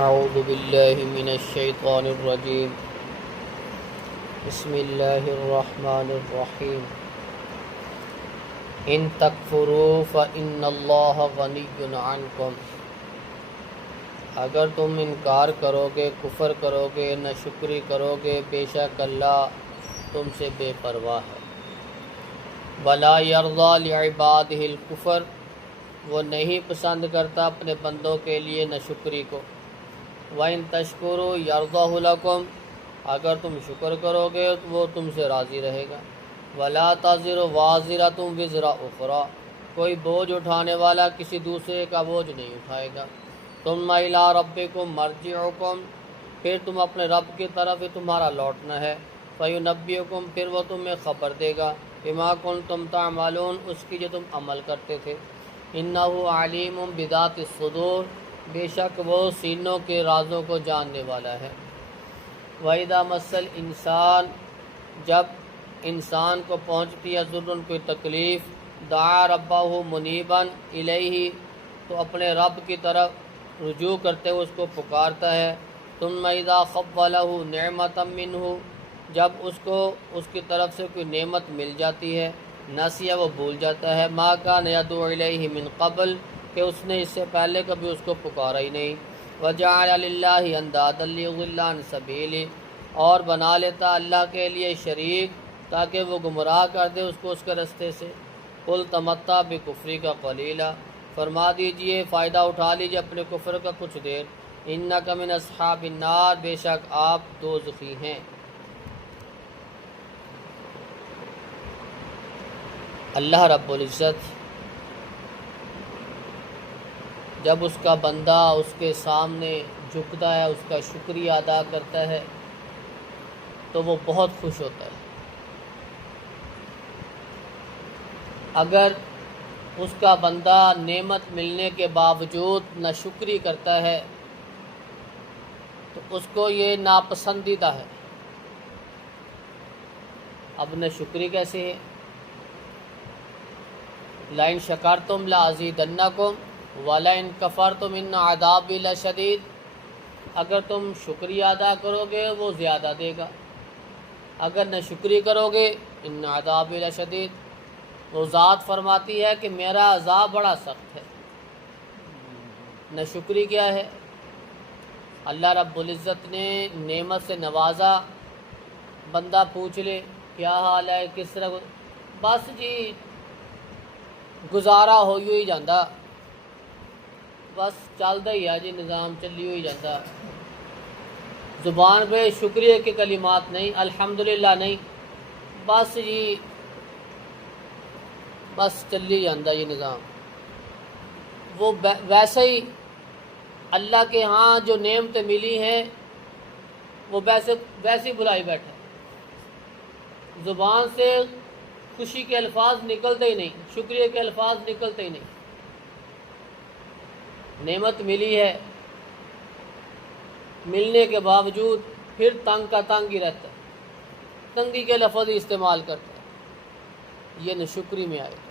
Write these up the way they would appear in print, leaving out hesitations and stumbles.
اعوذ باللہ من الشیطان الرجیم بسم اللہ الرحمن الرحیم ان تکفروا فإن اللہ غنی عنکم، اگر تم انکار کرو گے، کفر کرو گے، ناشکری کرو گے، بے شک اللہ تم سے بے پرواہ ہے۔ ولا یرضی لعبادہ الکفر، وہ نہیں پسند کرتا اپنے بندوں کے لیے ناشکری کو۔ وَإِن تَشْكُرُوا يَرْضَهُ لَكُمْ، اگر تم شکر کرو گے تو وہ تم سے راضی رہے گا۔ وَلَا تَزِرُ وَازِرَةٌ وِزْرَ أُخْرَىٰ، کوئی بوجھ اٹھانے والا کسی دوسرے کا بوجھ نہیں اٹھائے گا۔ ثُمَّ إِلَىٰ رَبِّكُمْ مَرْجِعُكُمْ، پھر تم اپنے رب کی طرف ہی تمہارا لوٹنا ہے۔ فَيُنَبِّئُكُمْ، پھر وہ تمہیں خبر دے گا، بِمَا كُنتُمْ تَعْمَلُونَ، اس کی جو تم عمل کرتے تھے۔ إِنَّهُ عَلِيمٌ بِذَاتِ الصُّدُورِ، بے شک وہ سینوں کے رازوں کو جاننے والا ہے۔ وَإِذَا مَسَّ الْإِنسَانَ، جب انسان کو پہنچتی ہے ضرورن کوئی تکلیف، دعا ربہ منیبا الیہ، تو اپنے رب کی طرف رجوع کرتے ہوئے اس کو پکارتا ہے۔ ثم اذا خولہ نعمتا منہ، جب اس کو اس کی طرف سے کوئی نعمت مل جاتی ہے، نسیہ، وہ بھول جاتا ہے، ما کان یدعو الیہ من قبل، کہ اس نے اس سے پہلے کبھی اس کو پکارا ہی نہیں۔ وجعل للہ اندادا لیضل عن سبیلہ، اور بنا لیتا اللہ کے لیے شریک تاکہ وہ گمراہ کر دے اس کو اس کے رستے سے۔ قل تمتع بکفرک قلیلا، فرما دیجئے فائدہ اٹھا لیجئے اپنے کفر کا کچھ دیر۔ انک من اصحاب النار، بے شک آپ دوزخی ہیں۔ اللہ رب العزت جب اس کا بندہ اس کے سامنے جھکتا ہے، اس کا شکریہ ادا کرتا ہے، تو وہ بہت خوش ہوتا ہے۔ اگر اس کا بندہ نعمت ملنے کے باوجود ناشکری کرتا ہے تو اس کو یہ ناپسندیدہ ہے۔ اب ناشکری کیسے ہے؟ لئن شکرتم لازیدنکم وَلَئِن كَفَرْتُمْ إِنَّ عَذَابِي لَشَدِيدٌ، اگر تم شکریہ ادا کرو گے وہ زیادہ دے گا، اگر ناشکری کرو گے إِنَّ عَذَابِي لَشَدِيدٌ، وہ ذات فرماتی ہے کہ میرا عذاب بڑا سخت ہے۔ ناشکری کیا ہے؟ اللہ رب العزت نے نعمت سے نوازا، بندہ پوچھ لے کیا حال ہے، کس طرح، بس جی گزارا ہوئی ہوئی جاندہ، بس چلتا ہی ہے جی، نظام چلی ہوئی جاتا، زبان پہ شکریہ کے کلمات نہیں، الحمدللہ نہیں، بس جی بس چلی جاتا یہ نظام۔ وہ ویسے ہی اللہ کے ہاں جو نعمتیں ملی ہیں وہ ویسے بلائی بیٹھے، زبان سے خوشی کے الفاظ نکلتے ہی نہیں، شکریہ کے الفاظ نکلتے ہی نہیں۔ نعمت ملی ہے، ملنے کے باوجود پھر تنگ کا تنگ ہی رہتا ہے، تنگی کے لفظ ہی استعمال کرتا ہے، یہ ناشکری میں آئے گا۔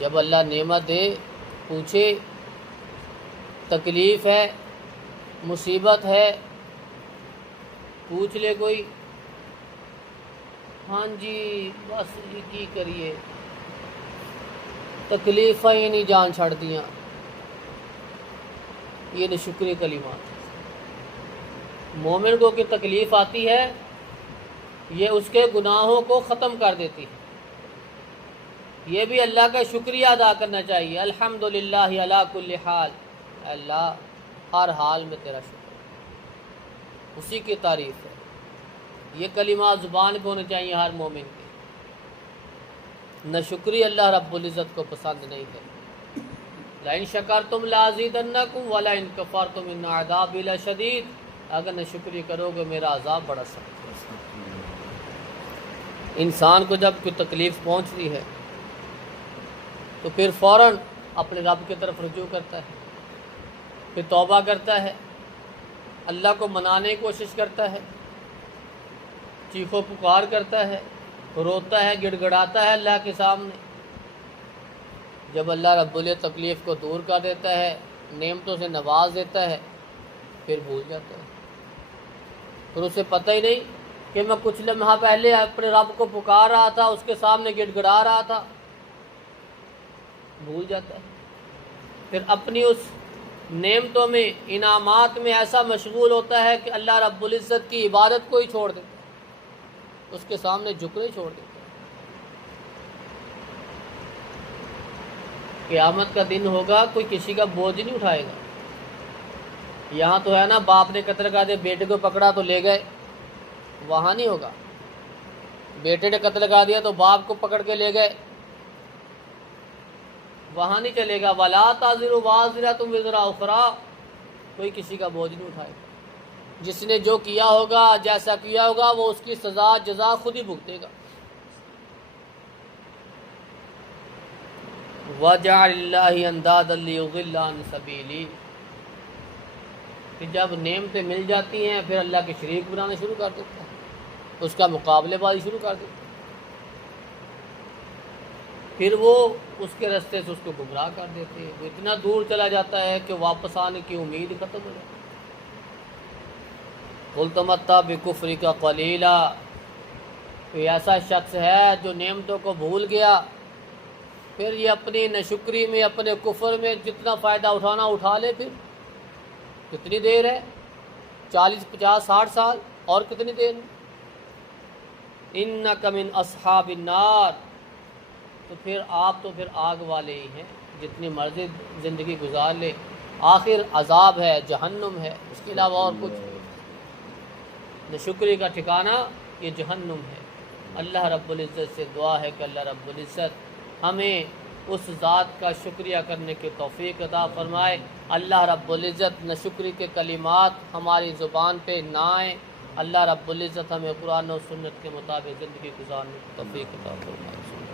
جب اللہ نعمت دے، پوچھے تکلیف ہے، مصیبت ہے، پوچھ لے کوئی، ہاں جی بس یہ کی کریے، تکلیفیں ہی نہیں جان چھڑ دیاں، یہ ناشکری کلمات۔ مومن کو کی تکلیف آتی ہے، یہ اس کے گناہوں کو ختم کر دیتی ہے، یہ بھی اللہ کا شکریہ ادا کرنا چاہیے۔ الحمدللہ علی کل حال، اللہ ہر حال میں تیرا شکر ہے، اسی کی تعریف ہے۔ یہ کلمات زبان پہ ہونے چاہیے ہر مومن کے۔ ناشکری اللہ رب العزت کو پسند نہیں ہے۔ لئن شکرتم لازیدنکم ولئن کفرتم ان عذابی لشدید، اگر ناشکری کرو گے میرا عذاب بڑا سخت ہے۔ انسان کو جب کوئی تکلیف پہنچتی ہے تو پھر فوراً اپنے رب کی طرف رجوع کرتا ہے، پھر توبہ کرتا ہے، اللہ کو منانے کی کوشش کرتا ہے، چیخ و پکار کرتا ہے، روتا ہے، گڑ گڑاتا ہے اللہ کے سامنے۔ جب اللہ رب العزت تکلیف کو دور کر دیتا ہے نعمتوں سے نواز دیتا ہے پھر بھول جاتا ہے، پھر اسے پتہ ہی نہیں کہ میں کچھ لمحہ پہلے اپنے رب کو پکار رہا تھا، اس کے سامنے گڑ گڑا رہا تھا، بھول جاتا ہے، پھر اپنی اس نعمتوں میں انعامات میں ایسا مشغول ہوتا ہے کہ اللہ رب العزت کی عبادت کو ہی چھوڑ دیتا ہے، اس کے سامنے جھکنے ہی چھوڑ دیتا ہے۔ قیامت کا دن ہوگا، کوئی کسی کا بوجھ نہیں اٹھائے گا۔ یہاں تو ہے نا، باپ نے قتل کر دیا، بیٹے کو پکڑا تو لے گئے، وہاں نہیں ہوگا۔ بیٹے نے قتل کر دیا تو باپ کو پکڑ کے لے گئے، وہاں نہیں چلے گا۔ وَلَا تَزِرُ وَازِرَةٌ وِزْرَ أُخْرَىٰ، کوئی کسی کا بوجھ نہیں اٹھائے گا۔ جس نے جو کیا ہوگا، جیسا کیا ہوگا، وہ اس کی سزا جزا خود ہی بھگتے گا۔ وَجَعَلِ اللَّهِ أَنْدَادًا لِيُضِلَّ عَنْ سَبِيلِهِ، کہ جب نعمتیں مل جاتی ہیں پھر اللہ کے شریک بنانا شروع کر دیتا ہے، اس کا مقابلے بازی شروع کر دیتا ہے، پھر وہ اس کے رستے سے اس کو گمراہ کر دیتے ہیں، وہ اتنا دور چلا جاتا ہے کہ واپس آنے کی امید ختم ہو جاتی ہے۔ قُلْ تَمَتَّعْ بِكُفْرِكَ قَلِيلًا، کوئی ایسا شخص ہے جو نعمتوں کو بھول گیا، پھر یہ اپنی ناشکری میں، اپنے کفر میں جتنا فائدہ اٹھانا اٹھا لے، پھر کتنی دیر ہے، 40 50 60 سال، اور کتنی دیر میں؟ اِنَّكَ مِنْ أَصْحَابِ النَّارِ، تو پھر آپ تو پھر آگ والے ہی ہیں، جتنی مرضی زندگی گزار لے، آخر عذاب ہے، جہنم ہے، اس کے علاوہ اور کچھ نہیں۔ ناشکری کا ٹھکانہ یہ جہنم ہے۔ اللہ رب العزت سے دعا ہے کہ اللہ رب العزت ہمیں اس ذات کا شکریہ کرنے کی توفیق عطا فرمائے۔ اللہ رب العزت ناشکری کے کلمات ہماری زبان پہ نہ آئیں۔ اللہ رب العزت ہمیں قرآن و سنت کے مطابق زندگی گزارنے کی توفیق عطا فرمائے۔